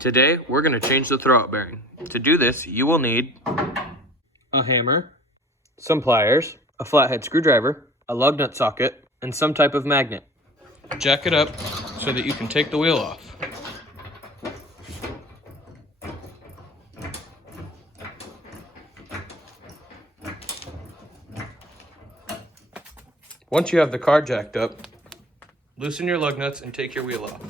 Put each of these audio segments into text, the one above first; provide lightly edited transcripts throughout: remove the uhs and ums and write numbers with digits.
Today, we're going to change the throwout bearing. To do this, you will need a hammer, some pliers, a flathead screwdriver, a lug nut socket, and some type of magnet. Jack it up so that you can take the wheel off. Once you have the car jacked up, loosen your lug nuts and take your wheel off.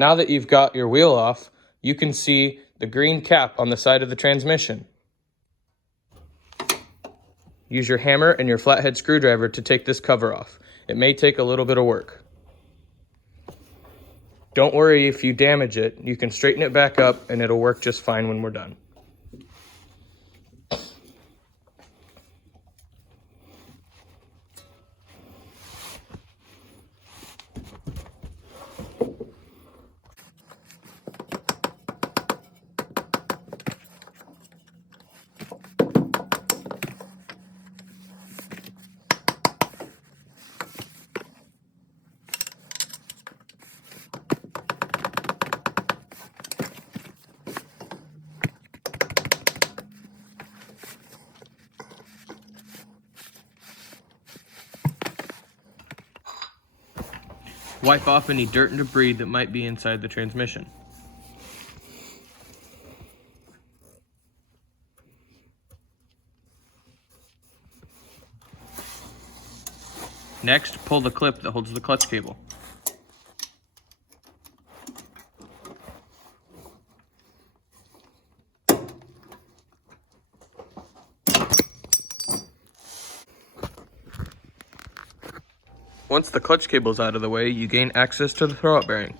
Now that you've got your wheel off, you can see the green cap on the side of the transmission. Use your hammer and your flathead screwdriver to take this cover off. It may take a little bit of work. Don't worry if you damage it. You can straighten it back up and it'll work just fine when we're done. Wipe off any dirt and debris that might be inside the transmission. Next, pull the clip that holds the clutch cable. Once the clutch cable is out of the way, you gain access to the throwout bearing.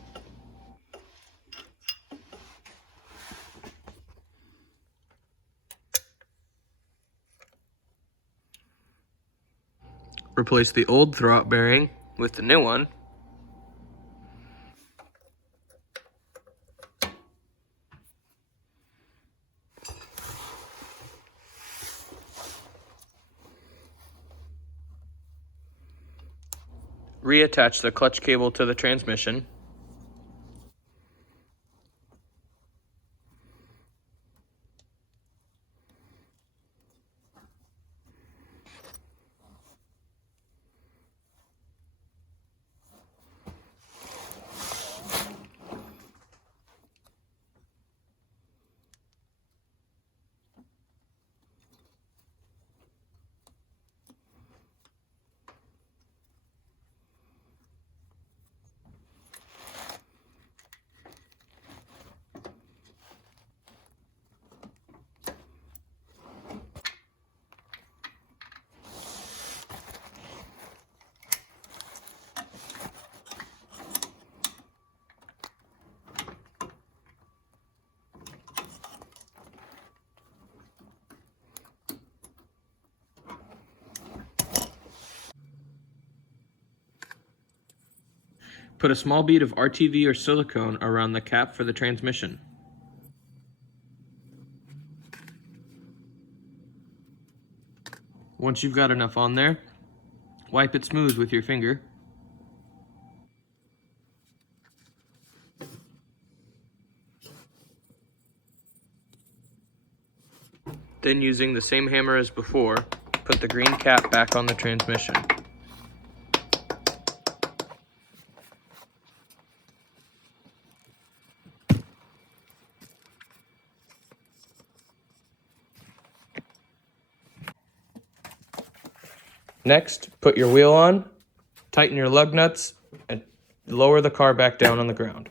Replace the old throwout bearing with the new one. Reattach the clutch cable to the transmission. Put a small bead of RTV or silicone around the cap for the transmission. Once you've got enough on there, wipe it smooth with your finger. Then, using the same hammer as before, put the green cap back on the transmission. Next, put your wheel on, tighten your lug nuts, and lower the car back down on the ground.